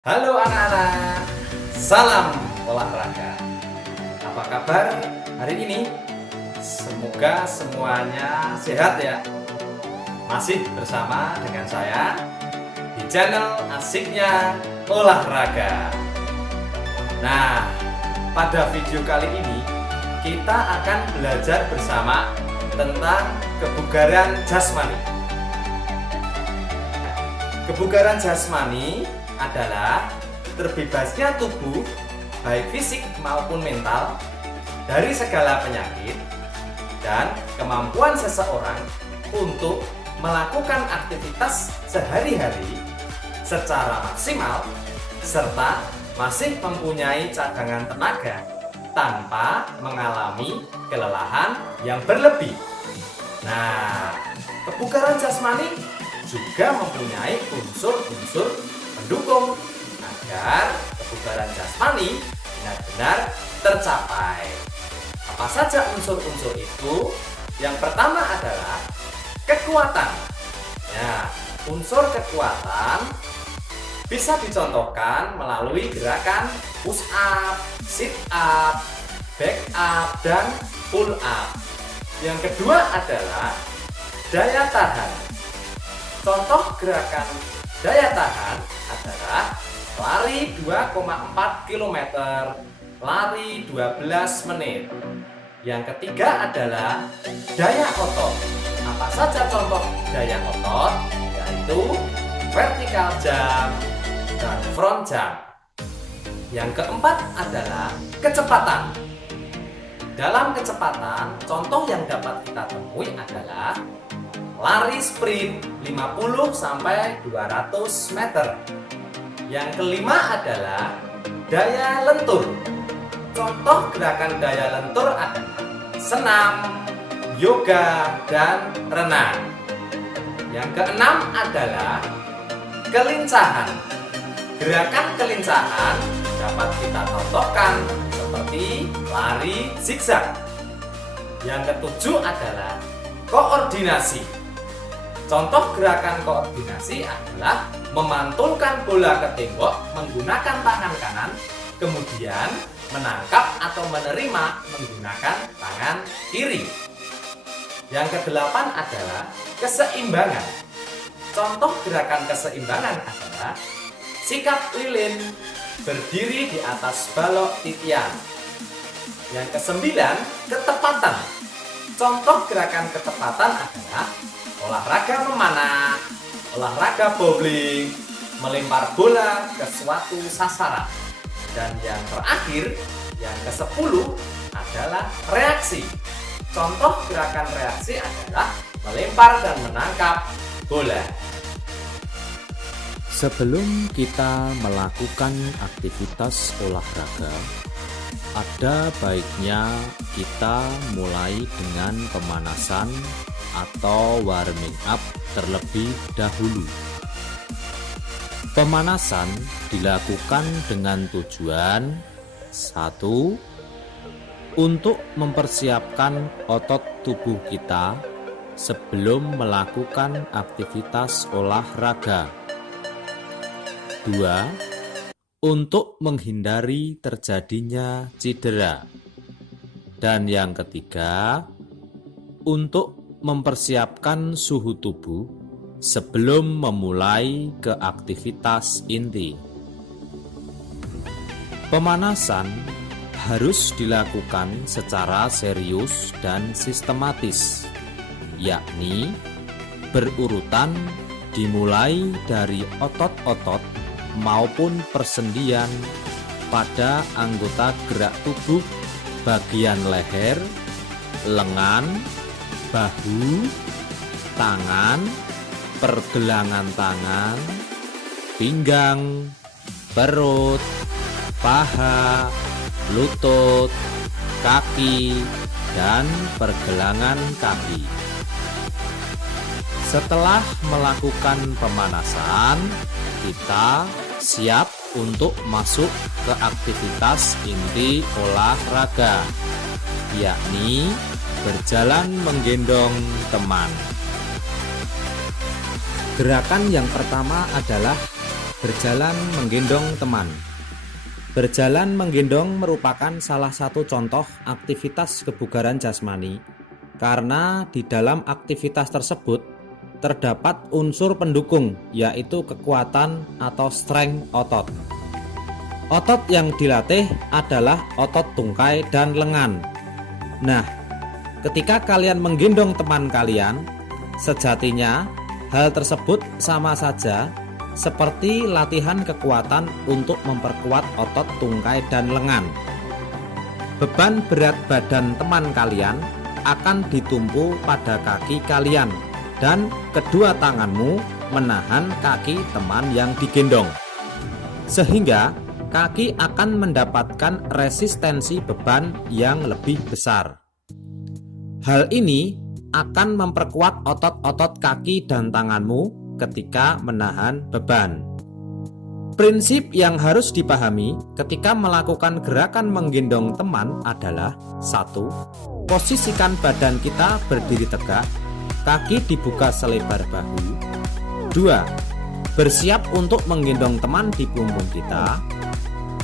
Halo anak-anak, salam olahraga. Apa kabar hari ini? Semoga semuanya sehat ya. Masih bersama dengan saya di channel Asiknya Olahraga. Nah, pada video kali ini kita akan belajar bersama tentang kebugaran jasmani. Kebugaran jasmani adalah terbebasnya tubuh, baik fisik maupun mental, dari segala penyakit dan kemampuan seseorang untuk melakukan aktivitas sehari-hari secara maksimal serta masih mempunyai cadangan tenaga tanpa mengalami kelelahan yang berlebih. Nah, kebugaran jasmani juga mempunyai unsur-unsur pendukung agar kebugaran jasmani benar-benar tercapai. Apa saja unsur-unsur itu? Yang pertama adalah kekuatan. Ya, unsur kekuatan bisa dicontohkan melalui gerakan push up, sit up, back up, dan pull up. Yang kedua adalah daya tahan. Contoh gerakan daya tahan adalah lari 2,4 km, lari 12 menit. Yang ketiga adalah daya otot. Apa saja contoh daya otot? Yaitu vertical jump dan front jump. Yang keempat adalah kecepatan. Dalam kecepatan, contoh yang dapat kita temui adalah lari sprint 50-200 meter. Yang kelima adalah daya lentur. Contoh gerakan daya lentur adalah senam, yoga, dan renang. Yang keenam adalah kelincahan. Gerakan kelincahan dapat kita contohkan seperti lari zigzag. Yang ketujuh adalah koordinasi. Contoh gerakan koordinasi adalah memantulkan bola ke tembok menggunakan tangan kanan, kemudian menangkap atau menerima menggunakan tangan kiri. Yang kedelapan adalah keseimbangan. Contoh gerakan keseimbangan adalah sikap lilin, berdiri di atas balok titian. Yang kesembilan, ketepatan. Contoh gerakan ketepatan adalah olahraga memanah, olahraga bowling, melempar bola ke suatu sasaran. Dan yang terakhir, yang ke-10 adalah reaksi. Contoh gerakan reaksi adalah melempar dan menangkap bola. Sebelum kita melakukan aktivitas olahraga, ada baiknya kita mulai dengan pemanasan atau warming up terlebih dahulu. Pemanasan dilakukan dengan tujuan 1. Untuk mempersiapkan otot tubuh kita sebelum melakukan aktivitas olahraga. 2. Untuk menghindari terjadinya cedera. Dan yang ketiga, untuk mempersiapkan suhu tubuh sebelum memulai ke aktivitas inti. Pemanasan harus dilakukan secara serius dan sistematis, yakni berurutan dimulai dari otot-otot maupun persendian pada anggota gerak tubuh bagian leher, lengan, bahu, tangan, pergelangan tangan, pinggang, perut, paha, lutut, kaki, dan pergelangan kaki. Setelah melakukan pemanasan, kita siap untuk masuk ke aktivitas inti olahraga, yakni berjalan menggendong teman. Gerakan yang pertama adalah Berjalan menggendong teman. Berjalan menggendong merupakan salah satu contoh aktivitas kebugaran jasmani karena di dalam aktivitas tersebut terdapat unsur pendukung, yaitu kekuatan atau strength otot. Otot yang dilatih adalah otot tungkai dan lengan. Nah, ketika kalian menggendong teman kalian, sejatinya hal tersebut sama saja seperti latihan kekuatan untuk memperkuat otot tungkai dan lengan. Beban berat badan teman kalian akan ditumpu pada kaki kalian dan kedua tanganmu menahan kaki teman yang digendong, sehingga kaki akan mendapatkan resistensi beban yang lebih besar. Hal ini akan memperkuat otot-otot kaki dan tanganmu ketika menahan beban. Prinsip yang harus dipahami ketika melakukan gerakan menggendong teman adalah: 1. Posisikan badan kita berdiri tegak, kaki dibuka selebar bahu. 2. Bersiap untuk menggendong teman di punggung kita.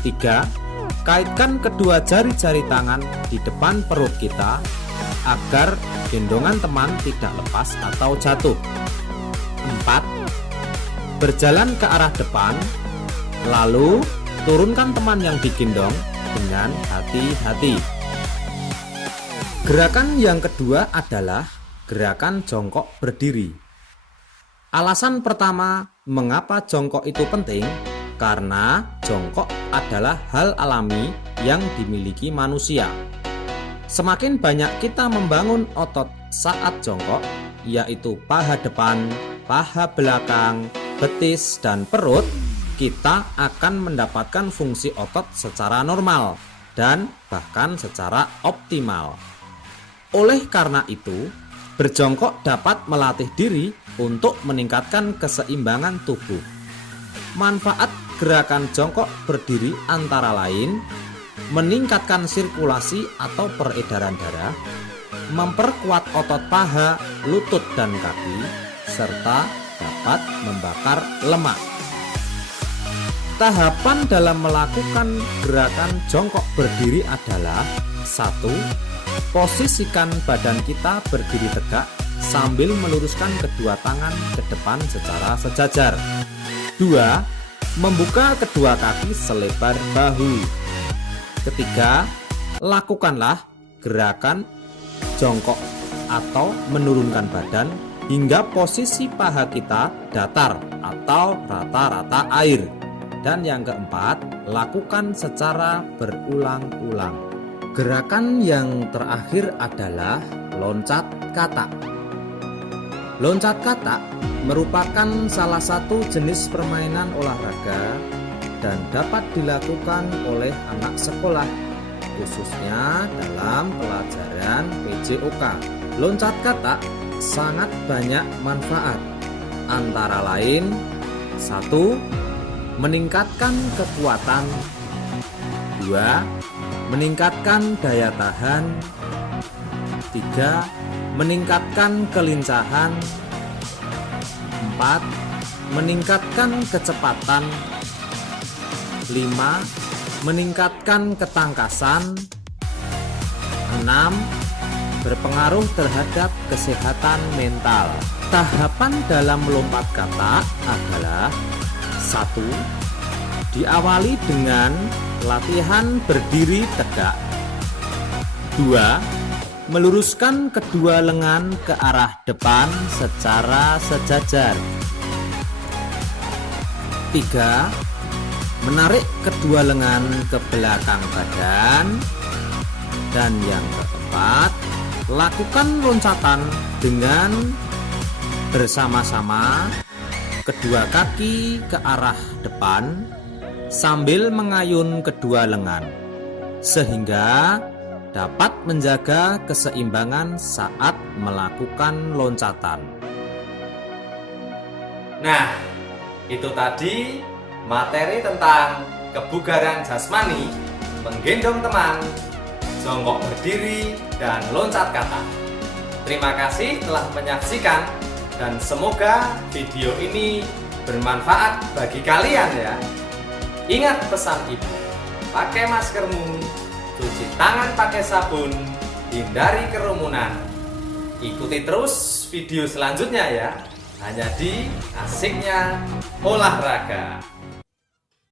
3. Kaitkan kedua jari-jari tangan di depan perut kita agar gendongan teman tidak lepas atau jatuh. 4. Berjalan ke arah depan, lalu turunkan teman yang digendong dengan hati-hati. Gerakan yang kedua adalah gerakan jongkok berdiri. Alasan pertama mengapa jongkok itu penting, karena jongkok adalah hal alami yang dimiliki manusia. Semakin banyak kita membangun otot saat jongkok, yaitu paha depan, paha belakang, betis, dan perut, kita akan mendapatkan fungsi otot secara normal dan bahkan secara optimal. Oleh karena itu, berjongkok dapat melatih diri untuk meningkatkan keseimbangan tubuh. Manfaat gerakan jongkok berdiri antara lain meningkatkan sirkulasi atau peredaran darah, memperkuat otot paha, lutut, dan kaki, serta dapat membakar lemak. Tahapan dalam melakukan gerakan jongkok berdiri adalah: 1. Posisikan badan kita berdiri tegak sambil meluruskan kedua tangan ke depan secara sejajar. 2. Membuka kedua kaki selebar bahu. 3. Lakukanlah gerakan jongkok atau menurunkan badan hingga posisi paha kita datar atau rata-rata air. Dan yang keempat, lakukan secara berulang-ulang. Gerakan yang terakhir adalah loncat katak. Loncat katak merupakan salah satu jenis permainan olahraga dan dapat dilakukan oleh anak sekolah, khususnya dalam pelajaran PJOK. Loncat katak sangat banyak manfaat, antara lain: 1. Meningkatkan kekuatan. 2. Meningkatkan daya tahan. 3. Meningkatkan kelincahan. 4. Meningkatkan kecepatan. 5. Meningkatkan ketangkasan. 6. Berpengaruh terhadap kesehatan mental. Tahapan dalam melompat katak adalah: 1. Diawali dengan latihan berdiri tegak. 2. Meluruskan kedua lengan ke arah depan secara sejajar. 3. Menarik kedua lengan ke belakang badan. Dan yang keempat, lakukan loncatan dengan bersama-sama kedua kaki ke arah depan sambil mengayun kedua lengan, sehingga dapat menjaga keseimbangan saat melakukan loncatan. Nah, itu tadi materi tentang kebugaran jasmani, menggendong teman, jongkok berdiri, dan loncat katak. Terima kasih telah menyaksikan, dan semoga video ini bermanfaat bagi kalian ya. Ingat pesan ibu, pakai maskermu, cuci tangan pakai sabun, hindari kerumunan. Ikuti terus video selanjutnya ya, hanya di Asiknya Olahraga.